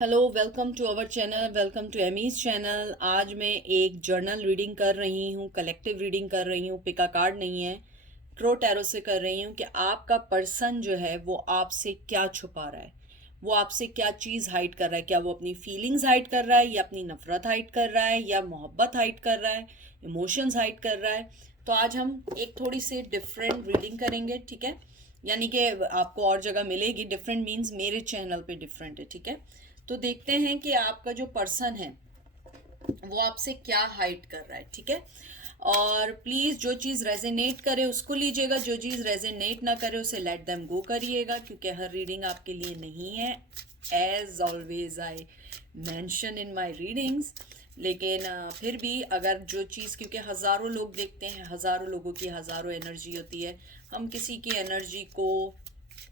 Hello, welcome to our channel, welcome to Amy's channel. आज मैं एक जर्नल रीडिंग कर रही हूँ, कलेक्टिव रीडिंग कर रही हूँ, पिका कार्ड नहीं है, ट्रो टैरो से कर रही हूँ कि आपका पर्सन जो है वो आपसे क्या छुपा रहा है, वो आपसे क्या चीज़ हाइड कर रहा है। क्या वो अपनी फीलिंग्स हाइड कर रहा है, या अपनी नफरत हाइड कर रहा है, या मोहब्बत हाइड कर रहा है, इमोशंस हाइड कर रहा है। तो आज हम एक थोड़ी सी डिफरेंट रीडिंग करेंगे, ठीक है। यानी कि आपको और जगह मिलेगी, डिफरेंट मीन्स मेरे चैनल पे डिफरेंट है, ठीक है। तो देखते हैं कि आपका जो पर्सन है वो आपसे क्या हाइड कर रहा है, ठीक है। और प्लीज जो चीज रेजोनेट करे उसको लीजिएगा, जो चीज रेजोनेट ना करे उसे लेट देम गो करिएगा, क्योंकि हर रीडिंग आपके लिए नहीं है। As always I mention in my readings. लेकिन फिर भी अगर जो चीज़, क्योंकि हज़ारों लोग देखते हैं, हज़ारों लोगों की हज़ारों एनर्जी होती है, हम किसी की एनर्जी को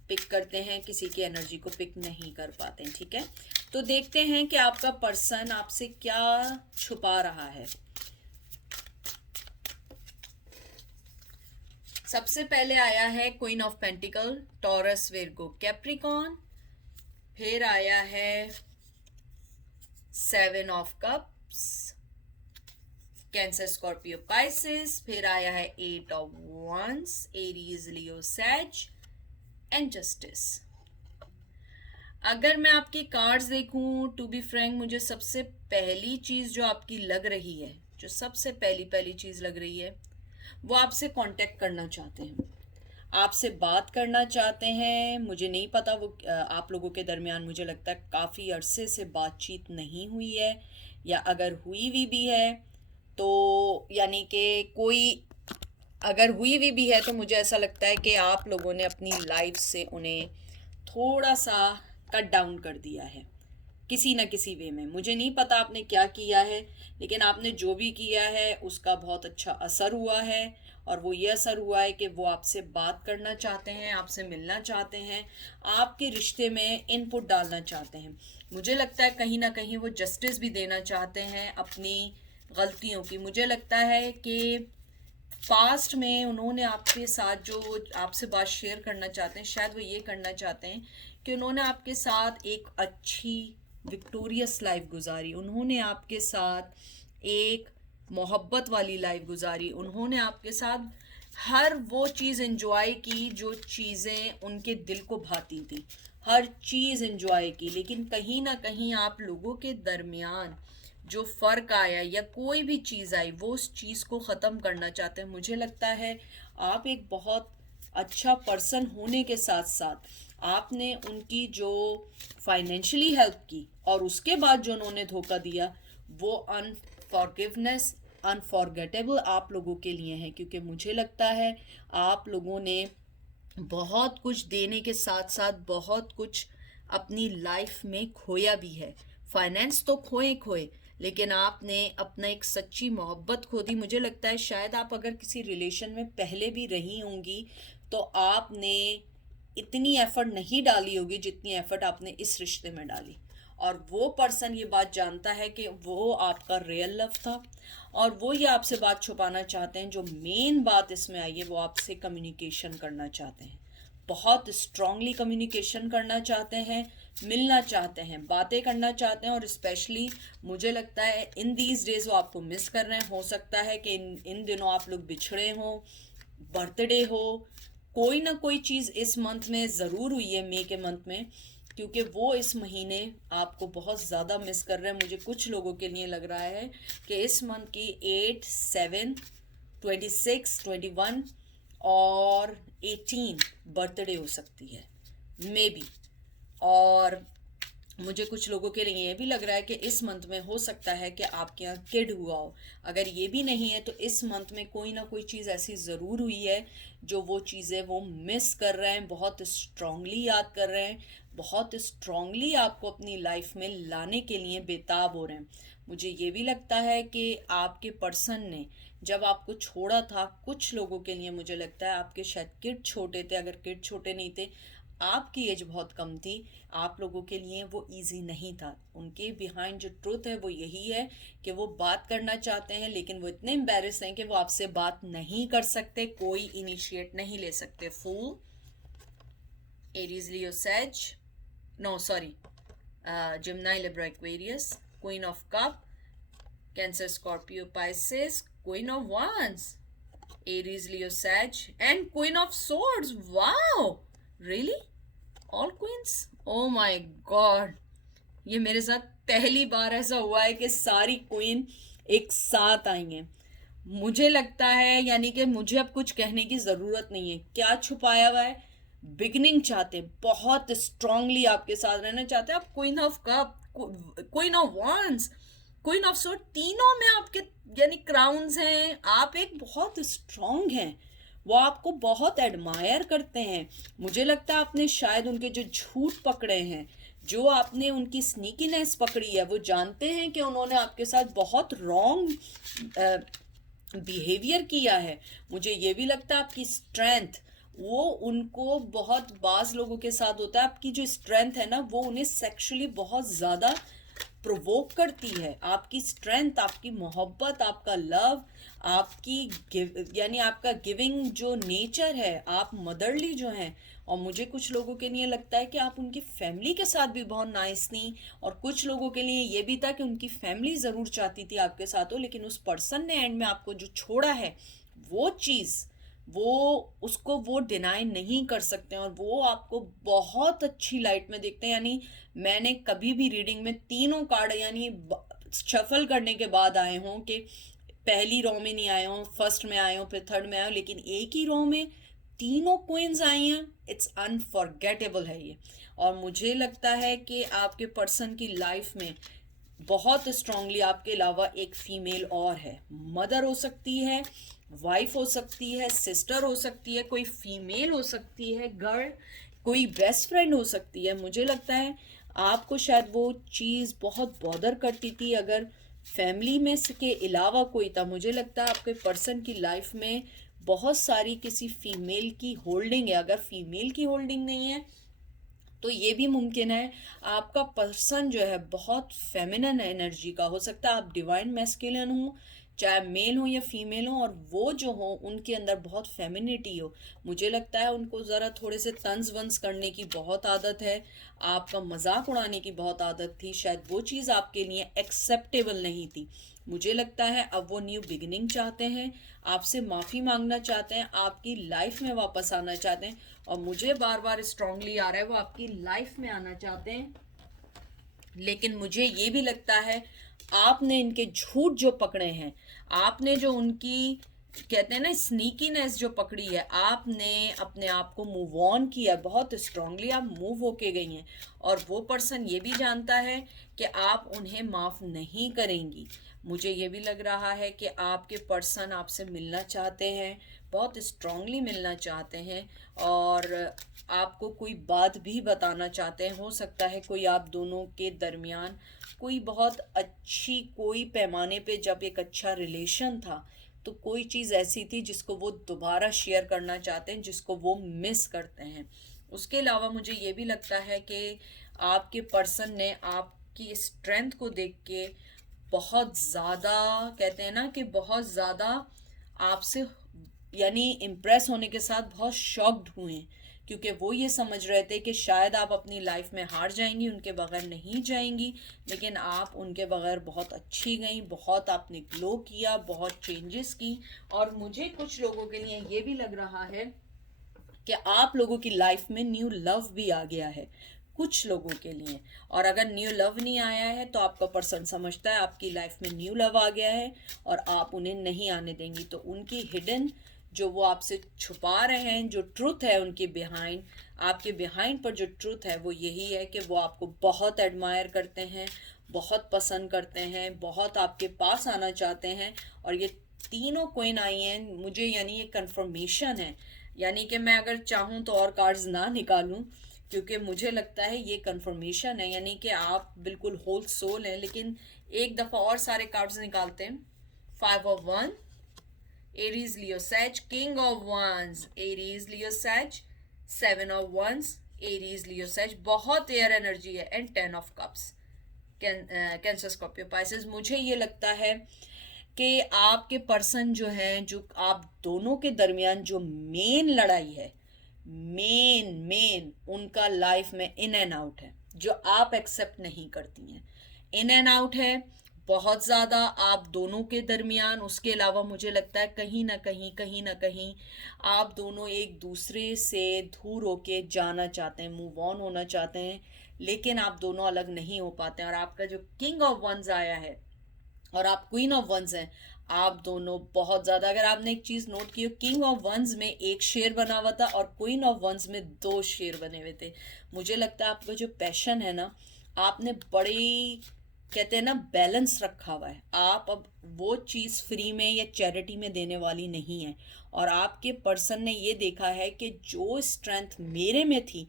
पिक करते हैं, किसी की एनर्जी को पिक नहीं कर पाते हैं, ठीक है। तो देखते हैं कि आपका पर्सन आपसे क्या छुपा रहा है। सबसे पहले आया है queen of pentacle, Taurus, Virgo, Capricorn. फिर आया है seven of cups, Cancer, Scorpio, Pisces. फिर आया है eight of wands, Aries, Leo, Sag and justice. अगर मैं आपके कार्ड्स देखूं, टू बी फ्रैंक, मुझे सबसे पहली चीज जो आपकी लग रही है, जो सबसे पहली पहली चीज लग रही है, वो आपसे कांटेक्ट करना चाहते हैं, आपसे बात करना चाहते हैं। मुझे नहीं पता वो आप लोगों के दरमियान, मुझे लगता है काफ़ी अरसे से बातचीत नहीं हुई है, या अगर हुई भी है तो यानी कि कोई, अगर हुई भी है तो मुझे ऐसा लगता है कि आप लोगों ने अपनी लाइफ से उन्हें थोड़ा सा कट डाउन कर दिया है किसी ना किसी वे में। मुझे नहीं पता आपने क्या किया है, लेकिन आपने जो भी किया है उसका बहुत अच्छा असर हुआ है। और वो ये असर हुआ है कि वो आपसे बात करना चाहते हैं, आपसे मिलना चाहते हैं, आपके रिश्ते में इनपुट डालना चाहते हैं। मुझे लगता है कहीं ना कहीं वो जस्टिस भी देना चाहते हैं अपनी गलतियों की। मुझे लगता है कि पास्ट में उन्होंने आपके साथ जो आपसे बात शेयर करना चाहते हैं, शायद वो ये करना चाहते हैं कि उन्होंने आपके साथ एक अच्छी विक्टोरियस लाइफ गुजारी, उन्होंने आपके साथ एक मोहब्बत वाली लाइफ गुजारी, उन्होंने आपके साथ हर वो चीज़ एंजॉय की जो चीज़ें उनके दिल को भाती थी, हर चीज़ एंजॉय की। लेकिन कहीं ना कहीं आप लोगों के दरमियान जो फ़र्क आया या कोई भी चीज़ आई, वो उस चीज़ को ख़त्म करना चाहते हैं। मुझे लगता है आप एक बहुत अच्छा पर्सन होने के साथ साथ आपने उनकी जो फाइनेंशियली हेल्प की और उसके बाद जो उन्होंने धोखा दिया, वो अनफॉरगिवनेस, अनफॉरगेटेबल आप लोगों के लिए है। क्योंकि मुझे लगता है आप लोगों ने बहुत कुछ देने के साथ साथ बहुत कुछ अपनी लाइफ में खोया भी है। फाइनेंस तो खोए खोए, लेकिन आपने अपना एक सच्ची मोहब्बत खो दी। मुझे लगता है शायद आप अगर किसी रिलेशन में पहले भी रही होंगी तो आपने इतनी एफर्ट नहीं डाली होगी जितनी एफर्ट आपने इस रिश्ते में डाली। और वो पर्सन ये बात जानता है कि वो आपका रियल लव था, और वो ये आपसे बात छुपाना चाहते हैं। जो मेन बात इसमें आई है, वो आपसे कम्युनिकेशन करना चाहते हैं, बहुत स्ट्रांगली कम्युनिकेशन करना चाहते हैं, मिलना चाहते हैं, बातें करना चाहते हैं। और स्पेशली मुझे लगता है इन दीज डेज वो आपको मिस कर रहे हैं। हो सकता है कि इन दिनों आप लोग बिछड़े हों, बर्थडे हो, कोई ना कोई चीज़ इस मंथ में ज़रूर हुई है, मई के मंथ में, क्योंकि वो इस महीने आपको बहुत ज़्यादा मिस कर रहे हैं। मुझे कुछ लोगों के लिए लग रहा है कि इस मंथ की 8, 7, 26, 21 और 18 बर्थडे हो सकती है, मे बी। और मुझे कुछ लोगों के लिए ये भी लग रहा है कि इस मंथ में हो सकता है कि आपके यहाँ किड हुआ हो। अगर ये भी नहीं है तो इस मंथ में कोई ना कोई चीज़ ऐसी ज़रूर हुई है जो वो चीज़ें वो मिस कर रहे हैं, बहुत स्ट्रांगली याद कर रहे हैं, बहुत स्ट्रांगली आपको अपनी लाइफ में लाने के लिए बेताब हो रहे हैं। मुझे ये भी लगता है कि आपके पर्सन ने जब आपको छोड़ा था, कुछ लोगों के लिए मुझे लगता है आपके शायद किड छोटे थे, अगर किड छोटे नहीं थे, आपकी एज बहुत कम थी, आप लोगों के लिए वो इजी नहीं था। उनके बिहाइंड जो ट्रुथ है वो यही है कि वो बात करना चाहते हैं, लेकिन वो इतने एम्बेरस हैं कि वो आपसे बात नहीं कर सकते, कोई इनिशिएट नहीं ले सकते। Fool, Aries, Leo, Sag, no sorry, Gemini, Libra, Aquarius, Queen of Cup, Cancer, Scorpio, Pisces, Queen of Wands, Aries, Leo, Sag, and Queen of Swords. Wow, really? All queens? Oh my god, ये मेरे साथ पहली बार ऐसा हुआ है कि सारी queen एक साथ आई हैं। मुझे लगता है यानी कि मुझे अब कुछ कहने की ज़रूरत नहीं है। क्या छुपाया हुआ है? बिगनिंग चाहते हैं, बहुत स्ट्रांगली आपके साथ रहना चाहते हैं। आप queen of cup, queen of wands, queen of sword, तीनों में आपके यानी क्राउन्स हैं। आप एक बहुत स्ट्रांग हैं, वो आपको बहुत एडमायर करते हैं। मुझे लगता है आपने शायद उनके जो झूठ पकड़े हैं, जो आपने उनकी स्नीकीनेस पकड़ी है, वो जानते हैं कि उन्होंने आपके साथ बहुत रॉन्ग बिहेवियर किया है। मुझे ये भी लगता है आपकी स्ट्रेंथ, वो उनको बहुत बाज लोगों के साथ होता है, आपकी जो स्ट्रेंथ है ना वो उन्हें सेक्सुअली बहुत ज़्यादा प्रोवोक करती है। आपकी स्ट्रेंथ, आपकी मोहब्बत, आपका लव, आपकी यानी आपका गिविंग जो नेचर है, आप मदरली जो हैं। और मुझे कुछ लोगों के लिए लगता है कि आप उनकी फैमिली के साथ भी बहुत नाइस थी, और कुछ लोगों के लिए ये भी था कि उनकी फैमिली ज़रूर चाहती थी आपके साथ हो, लेकिन उस पर्सन ने एंड में आपको जो छोड़ा है वो चीज़, वो उसको वो डिनाई नहीं कर सकते हैं, और वो आपको बहुत अच्छी लाइट में देखते हैं। यानी मैंने कभी भी रीडिंग में तीनों कार्ड यानी शफल करने के बाद आए हों कि पहली रो में नहीं आए हों, फर्स्ट में आए हों, फिर थर्ड में आए हों, लेकिन एक ही रो में तीनों क्वींस आई हैं। इट्स अनफॉरगेटेबल है ये। और मुझे लगता है कि आपके पर्सन की लाइफ में बहुत स्ट्रांगली आपके अलावा एक फीमेल और है। मदर हो सकती है, वाइफ हो सकती है, सिस्टर हो सकती है, कोई फीमेल हो सकती है, गर्ल, कोई बेस्ट फ्रेंड हो सकती है। मुझे लगता है आपको शायद वो चीज़ बहुत बॉदर करती थी अगर फैमिली में के अलावा कोई था। मुझे लगता है आपके पर्सन की लाइफ में बहुत सारी किसी फीमेल की होल्डिंग है। अगर फीमेल की होल्डिंग नहीं है तो ये भी मुमकिन है आपका पर्सन जो है बहुत फेमिनन एनर्जी का हो सकता है। आप डिवाइन मैस्कुलिन हो, चाहे मेल हो या फीमेल हो, और वो जो हो उनके अंदर बहुत फेमिनिटी हो। मुझे लगता है उनको ज़रा थोड़े से तंज वंज करने की बहुत आदत है, आपका मजाक उड़ाने की बहुत आदत थी। शायद वो चीज़ आपके लिए एक्सेप्टेबल नहीं थी। मुझे लगता है अब वो न्यू बिगिनिंग चाहते हैं, आपसे माफ़ी मांगना चाहते हैं, आपकी लाइफ में वापस आना चाहते हैं। और मुझे बार बार स्ट्रांगली आ रहा है वो आपकी लाइफ में आना चाहते हैं। लेकिन मुझे ये भी लगता है आपने इनके झूठ जो पकड़े हैं, आपने जो उनकी कहते हैं ना स्नीकीनेस जो पकड़ी है, आपने अपने आप को मूव ऑन किया, बहुत स्ट्रांगली आप मूव होके गई हैं। और वो पर्सन ये भी जानता है कि आप उन्हें माफ़ नहीं करेंगी। मुझे ये भी लग रहा है कि आपके पर्सन आपसे मिलना चाहते हैं, बहुत स्ट्रांगली मिलना चाहते हैं, और आपको कोई बात भी बताना चाहते हैं। हो सकता है कोई आप दोनों के दरमियान कोई बहुत अच्छी, कोई पैमाने पे जब एक अच्छा रिलेशन था तो कोई चीज़ ऐसी थी जिसको वो दोबारा शेयर करना चाहते हैं, जिसको वो मिस करते हैं। उसके अलावा मुझे ये भी लगता है कि आपके पर्सन ने आपकी स्ट्रेंथ को देख के बहुत ज़्यादा कहते हैं ना कि बहुत ज़्यादा आपसे यानी इम्प्रेस होने के साथ बहुत शॉक्ड हुए हैं, क्योंकि वो ये समझ रहे थे कि शायद आप अपनी लाइफ में हार जाएंगी, उनके बगैर नहीं जाएंगी, लेकिन आप उनके बगैर बहुत अच्छी गई, बहुत आपने ग्लो किया, बहुत चेंजेस की। और मुझे कुछ लोगों के लिए ये भी लग रहा है कि आप लोगों की लाइफ में न्यू लव भी आ गया है कुछ लोगों के लिए। और अगर न्यू लव नहीं आया है तो आपका पर्सन समझता है आपकी लाइफ में न्यू लव आ गया है और आप उन्हें नहीं आने देंगी। तो उनकी हिडन जो वो आपसे छुपा रहे हैं, जो ट्रुथ है उनके बिहाइंड, आपके बिहाइंड पर जो ट्रुथ है वो यही है कि वो आपको बहुत एडमायर करते हैं, बहुत पसंद करते हैं, बहुत आपके पास आना चाहते हैं। और ये तीनों क्वीन आई हैं मुझे, यानी ये कंफर्मेशन है। यानी कि मैं अगर चाहूँ तो और कार्ड्स ना निकालूं, क्योंकि मुझे लगता है ये कंफर्मेशन है, यानी कि आप बिल्कुल होल सोल हैं। लेकिन एक दफ़ा और सारे कार्ड्स निकालते हैं। 5 of one, Aries Leo Sag, king of wands, Aries Leo Sag, 7 of wands, Aries Leo Sag, बहुत एयर एनर्जी है, and 10 of cups, Cancer Scorpio Pisces. मुझे ये लगता है कि आपके पर्सन जो हैं, जो आप दोनों के दरमियान जो मेन लड़ाई है, मेन उनका लाइफ में इन एंड आउट है। जो आप एक्सेप्ट नहीं करती हैं। इन एंड आउट है बहुत ज़्यादा आप दोनों के दरमियान। उसके अलावा मुझे लगता है कहीं ना कहीं आप दोनों एक दूसरे से दूर होके जाना चाहते हैं, मूव ऑन होना चाहते हैं, लेकिन आप दोनों अलग नहीं हो पाते हैं। और आपका जो किंग ऑफ वंस आया है और आप क्वीन ऑफ वंस हैं, आप दोनों बहुत ज्यादा, अगर आपने एक चीज नोट की हो, किंग ऑफ वंस में एक शेर बना हुआ था और क्वीन ऑफ वंस में दो शेर बने हुए थे। मुझे लगता है आपका जो पैशन है ना, आपने बड़ी, कहते हैं ना, बैलेंस रखा हुआ है। आप अब वो चीज फ्री में या चैरिटी में देने वाली नहीं है। और आपके पर्सन ने ये देखा है कि जो स्ट्रेंथ मेरे में थी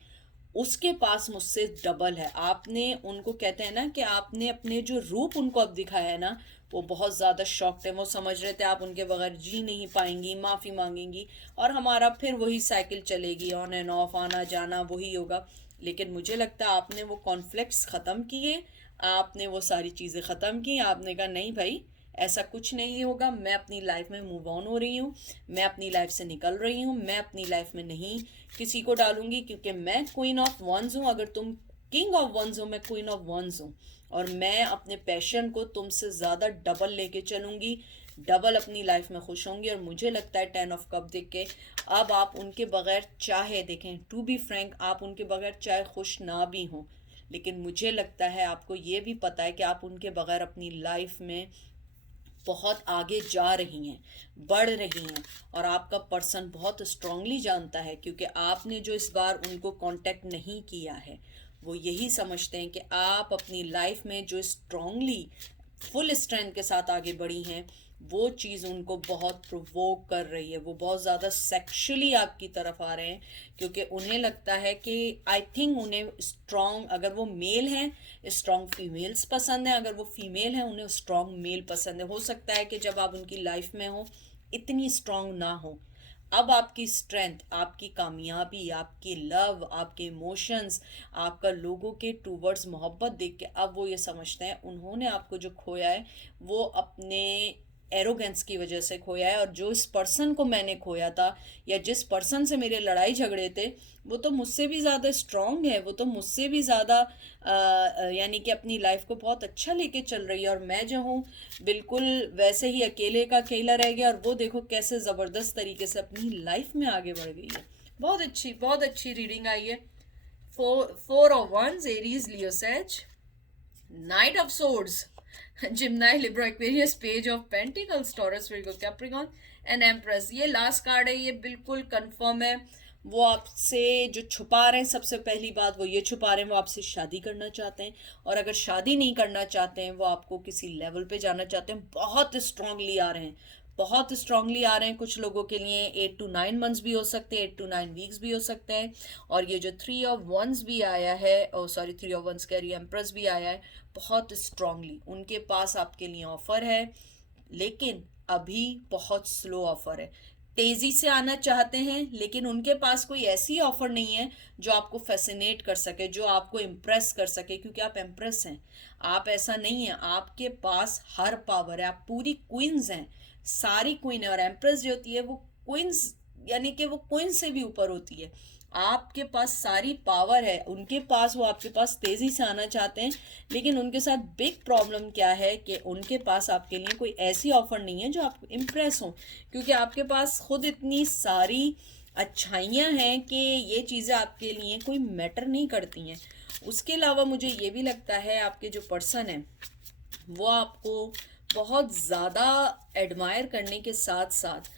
उसके पास मुझसे डबल है। आपने उनको, कहते हैं ना कि आपने अपने जो रूप उनको अब दिखाया है ना, वो बहुत ज़्यादा शॉक्ड है। वो समझ रहे थे आप उनके बगैर जी नहीं पाएंगी, माफ़ी मांगेंगी और हमारा फिर वही साइकिल चलेगी, ऑन एंड ऑफ, आना जाना वही होगा। लेकिन मुझे लगता है आपने वो कॉन्फ्लिक्ट्स ख़त्म किए, आपने वो सारी चीज़ें ख़त्म की। आपने कहा नहीं भाई, ऐसा कुछ नहीं होगा, मैं अपनी लाइफ में मूव ऑन हो रही हूँ, मैं अपनी लाइफ से निकल रही हूँ, मैं अपनी लाइफ में नहीं किसी को डालूंगी, क्योंकि मैं क्वीन ऑफ वंस हूँ। अगर तुम किंग ऑफ वंस हो, मैं क्वीन ऑफ वंस हूँ। और मैं अपने पैशन को तुमसे ज़्यादा डबल लेके चलूंगी, डबल अपनी लाइफ में खुश होंगी। और मुझे लगता है 10 ऑफ कप देख के अब आप उनके बगैर, चाहे देखें टू बी फ्रैंक, आप उनके बगैर चाहे खुश ना भी हों, लेकिन मुझे लगता है आपको ये भी पता है कि आप उनके बगैर अपनी लाइफ में बहुत आगे जा रही हैं, बढ़ रही हैं। और आपका पर्सन बहुत स्ट्रांगली जानता है, क्योंकि आपने जो इस बार उनको कांटेक्ट नहीं किया है, वो यही समझते हैं कि आप अपनी लाइफ में जो स्ट्रांगली फुल स्ट्रेंथ के साथ आगे बढ़ी हैं, वो चीज़ उनको बहुत प्रोवोक कर रही है। वो बहुत ज़्यादा सेक्शुअली आपकी तरफ आ रहे हैं, क्योंकि उन्हें लगता है कि, आई थिंक उन्हें स्ट्रॉन्ग, अगर वो मेल हैं स्ट्रॉन्ग फीमेल्स पसंद है, अगर वो फीमेल हैं उन्हें स्ट्रॉन्ग मेल पसंद है। हो सकता है कि जब आप उनकी लाइफ में हो इतनी स्ट्रॉन्ग ना हो। अब आपकी स्ट्रेंथ, आपकी कामयाबी, आपकी लव, आपके इमोशंस, आपका लोगों के टूवर्ड्स मोहब्बत देख के अब वो ये समझते हैं उन्होंने आपको जो खोया है वो अपने एरोगेंस की वजह से खोया है। और जो इस पर्सन को मैंने खोया था, या जिस पर्सन से मेरे लड़ाई झगड़े थे, वो तो मुझसे भी ज़्यादा स्ट्रांग है, वो तो मुझसे भी ज़्यादा यानी कि अपनी लाइफ को बहुत अच्छा लेके चल रही है। और मैं जो हूँ बिल्कुल वैसे ही अकेले का अकेला रह गया, और वो देखो कैसे ज़बरदस्त तरीके से अपनी लाइफ में आगे बढ़ गई है। बहुत अच्छी रीडिंग आई है। Four of wands, Aries, Leo, sage, knight of swords, Gemini, Libra, Aquarius, Page of Pentacles, Taurus, Virgo, Capricorn and empress. ये लास्ट कार्ड है, ये बिल्कुल कंफर्म है। वो आपसे जो छुपा रहे हैं, सबसे पहली बात वो ये छुपा रहे हैं, वो आपसे शादी करना चाहते हैं। और अगर शादी नहीं करना चाहते हैं, वो आपको किसी लेवल पे जाना चाहते हैं। बहुत स्ट्रांगली आ रहे हैं, बहुत स्ट्रांगली आ रहे हैं। कुछ लोगों के लिए 8 to 9 मंथ्स भी हो सकते हैं, 8 to 9 वीक्स भी हो सकते हैं। और ये जो 3 ऑफ वंस भी आया है, ओ सॉरी 3 ऑफ वंस कह रही है, एम्प्रेस भी आया है, बहुत स्ट्रांगली उनके पास आपके लिए ऑफर है। लेकिन अभी बहुत स्लो ऑफर है, तेजी से आना चाहते हैं, लेकिन उनके पास कोई ऐसी ऑफर नहीं है जो आपको फैसिनेट कर सके, जो आपको इम्प्रेस कर सके, क्योंकि आप इम्प्रेस हैं। आप ऐसा नहीं है, आपके पास हर पावर है, आप पूरी क्वींस हैं, सारी क्वीन है। और एम्प्रेस जो होती है वो क्वींस, यानी कि वो क्वीन से भी ऊपर होती है। आपके पास सारी पावर है, उनके पास, वो आपके पास तेजी से आना चाहते हैं। लेकिन उनके साथ बिग प्रॉब्लम क्या है कि उनके पास आपके लिए कोई ऐसी ऑफर नहीं है जो आपको इम्प्रेस हो, क्योंकि आपके पास खुद इतनी सारी अच्छाइयाँ हैं कि ये चीज़ें आपके लिए कोई मैटर नहीं करती हैं। उसके अलावा मुझे ये भी लगता है आपके जो पर्सन है वो आपको बहुत ज़्यादा एडमायर करने के साथ साथ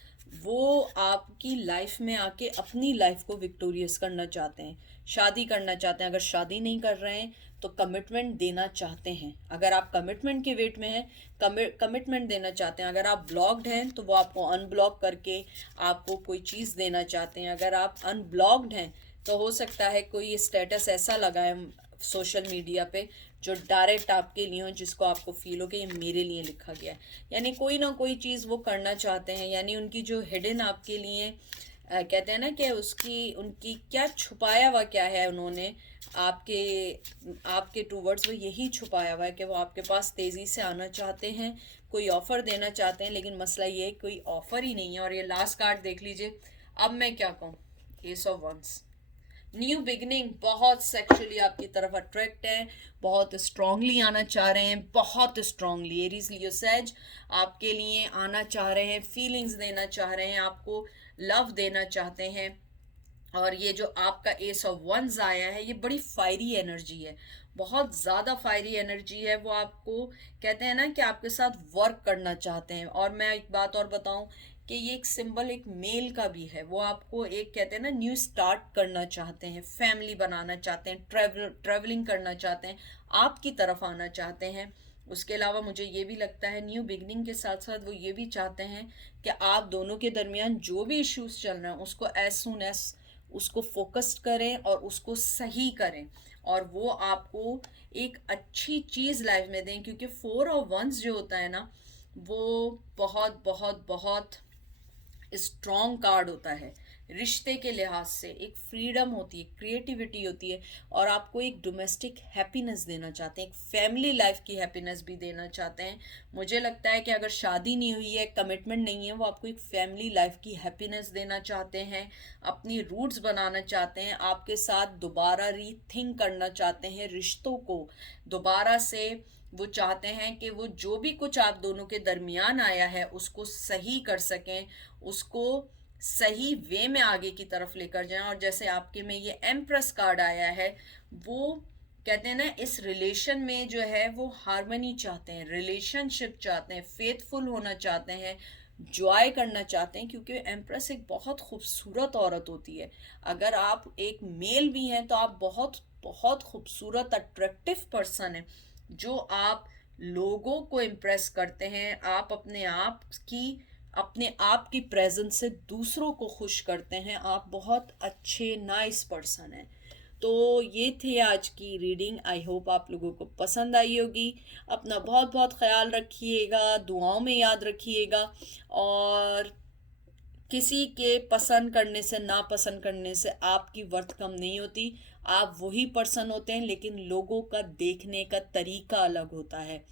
वो आपकी लाइफ में आके अपनी लाइफ को विक्टोरियस करना चाहते हैं, शादी करना चाहते हैं। अगर शादी नहीं कर रहे हैं तो कमिटमेंट देना चाहते हैं। अगर आप कमिटमेंट के वेट में हैं, कमिटमेंट देना चाहते हैं। अगर आप ब्लॉक्ड हैं तो वो आपको अनब्लॉक करके आपको कोई चीज़ देना चाहते हैं। अगर आप अनब्लॉक्ड हैं तो हो सकता है कोई स्टेटस ऐसा लगाए सोशल मीडिया पे जो डायरेक्ट आपके लिए हो, जिसको आपको फील हो कि ये मेरे लिए लिखा गया है। यानी कोई ना कोई चीज़ वो करना चाहते हैं, यानी उनकी जो हिडन आपके लिए कहते हैं ना कि उसकी, उनकी क्या छुपाया हुआ क्या है, उन्होंने आपके आपके टूवर्ड्स वो यही छुपाया हुआ है कि वो आपके पास तेज़ी से आना चाहते हैं, कोई ऑफ़र देना चाहते हैं। लेकिन मसला ये है कोई ऑफ़र ही नहीं है। और ये लास्ट कार्ड देख लीजिए, अब मैं क्या कहूँ, ace of wands, new beginning, बहुत सेक्सुअली आपकी तरफ अट्रैक्ट है, बहुत स्ट्रांगली आना चाह रहे हैं, बहुत स्ट्रांगली एरीज लियो सेज आपके लिए आना चाह रहे हैं, फीलिंग्स देना चाह रहे हैं, आपको लव देना चाहते हैं। और ये जो आपका एस ऑफ वंस आया है, ये बड़ी फायरी एनर्जी है, बहुत ज़्यादा फायरी एनर्जी है। वो आपको कहते हैं ना कि आपके साथ वर्क करना चाहते हैं। और मैं एक बात और बताऊं कि ये एक सिंबल एक मेल का भी है। वो आपको एक कहते हैं ना न्यू स्टार्ट करना चाहते हैं, फैमिली बनाना चाहते हैं, ट्रेवलिंग करना चाहते हैं, आपकी तरफ आना चाहते हैं। उसके अलावा मुझे ये भी लगता है न्यू बिगनिंग के साथ साथ वो ये भी चाहते हैं कि आप दोनों के दरमियान जो भी इश्यूज चल रहे हैं उसको एज सुन एज उसको फोकस्ड करें और उसको सही करें, और वो आपको एक अच्छी चीज़ लाइफ में दें। क्योंकि 4 ऑफ 1 जो होता है ना, वो बहुत बहुत बहुत स्ट्रॉन्ग कार्ड होता है। रिश्ते के लिहाज से एक फ्रीडम होती है, क्रिएटिविटी होती है, और आपको एक डोमेस्टिक हैप्पीनेस देना चाहते हैं, एक फैमिली लाइफ की हैप्पीनेस भी देना चाहते हैं। मुझे लगता है कि अगर शादी नहीं हुई है, कमिटमेंट नहीं है, वो आपको एक फैमिली लाइफ की हैप्पीनेस देना चाहते हैं, अपनी रूट्स बनाना चाहते हैं, आपके साथ दोबारा रीथिंक करना चाहते हैं रिश्तों को दोबारा से। वो चाहते हैं कि वो जो भी कुछ आप दोनों के दरमियान आया है उसको सही कर सकें, उसको सही वे में आगे की तरफ लेकर जाएं। और जैसे आपके में ये एम्प्रेस कार्ड आया है, वो कहते हैं ना इस रिलेशन में जो है वो हार्मनी चाहते हैं, रिलेशनशिप चाहते हैं, फेथफुल होना चाहते हैं, जॉय करना चाहते हैं। क्योंकि एम्प्रेस एक बहुत खूबसूरत औरत होती है। अगर आप एक मेल भी हैं तो आप बहुत बहुत खूबसूरत अट्रैक्टिव पर्सन हैं, जो आप लोगों को इम्प्रेस करते हैं। आप अपने आप की प्रेजेंस से दूसरों को खुश करते हैं। आप बहुत अच्छे नाइस पर्सन हैं। तो ये थे आज की रीडिंग। आई होप आप लोगों को पसंद आई होगी। अपना बहुत बहुत ख्याल रखिएगा, दुआओं में याद रखिएगा। और किसी के पसंद करने से, ना पसंद करने से आपकी वर्थ कम नहीं होती। आप वही पर्सन होते हैं, लेकिन लोगों का देखने का तरीका अलग होता है।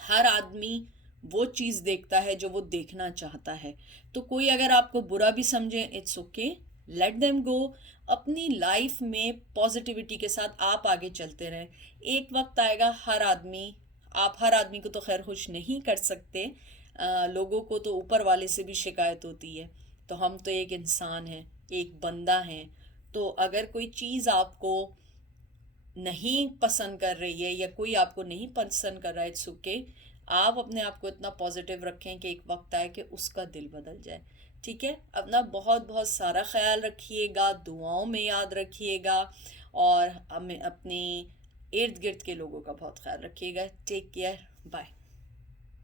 हर आदमी वो चीज़ देखता है जो वो देखना चाहता है। तो कोई अगर आपको बुरा भी समझे, it's okay, let them go. अपनी लाइफ में पॉजिटिविटी के साथ आप आगे चलते रहें। एक वक्त आएगा, आप हर आदमी को तो खैर खुश नहीं कर सकते। लोगों को तो ऊपर वाले से भी शिकायत होती है। तो हम तो एक इंसान हैं, एक बंदा हैं। तो अगर कोई चीज़ आपको नहीं पसंद कर रही है या कोई आपको नहीं पसंद कर रहा है, इट्स ओके। आप अपने आप को इतना पॉजिटिव रखें कि एक वक्त आए कि उसका दिल बदल जाए। ठीक है, अपना बहुत बहुत सारा ख्याल रखिएगा, दुआओं में याद रखिएगा, और हमें अपने इर्द गिर्द के लोगों का बहुत ख्याल रखिएगा। Take care, bye.